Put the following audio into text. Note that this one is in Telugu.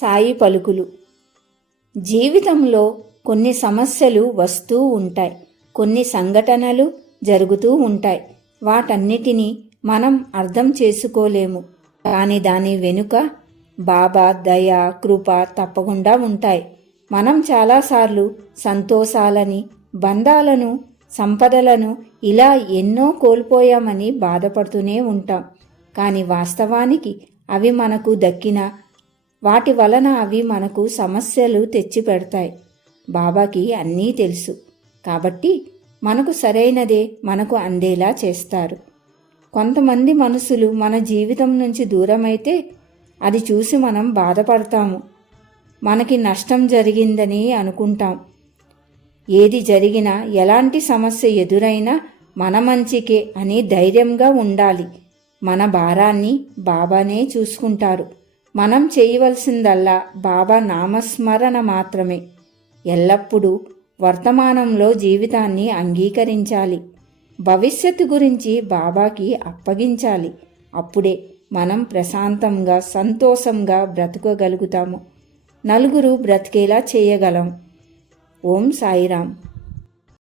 సాయి పలుకులు. జీవితంలో కొన్ని సమస్యలు వస్తూ ఉంటాయి, కొన్ని సంఘటనలు జరుగుతూ ఉంటాయి. వాటన్నిటినీ మనం అర్థం చేసుకోలేము, కానీ దాని వెనుక బాబా దయ, కృప తప్పకుండా ఉంటాయి. మనం చాలాసార్లు సంతోషాలని, బంధాలను, సంపదలను ఇలా ఎన్నో కోల్పోయామని బాధపడుతూనే ఉంటాం. కానీ వాస్తవానికి అవి మనకు దక్కిన వాటి వలన అవి మనకు సమస్యలు తెచ్చిపెడతాయి. బాబాకి అన్నీ తెలుసు కాబట్టి మనకు సరైనదే మనకు అందేలా చేస్తారు. కొంతమంది మనసులు మన జీవితం నుంచి దూరమైతే అది చూసి మనం బాధపడతాము. మనకి నష్టం జరిగిందని అనుకుంటాం. ఏది జరిగినా, ఎలాంటి సమస్య ఎదురైనా మన మంచికే అని ధైర్యంగా ఉండాలి. మన భారాన్ని బాబానే చూసుకుంటారు. మనం చేయవలసిందల్లా బాబా నామస్మరణ మాత్రమే. ఎల్లప్పుడూ వర్తమానంలో జీవితాన్ని అంగీకరించాలి. భవిష్యత్తు గురించి బాబాకి అప్పగించాలి. అప్పుడే మనం ప్రశాంతంగా, సంతోషంగా బ్రతకగలుగుతాము. నలుగురు బ్రతికేలా చేయగలం. ఓం సాయిరాం.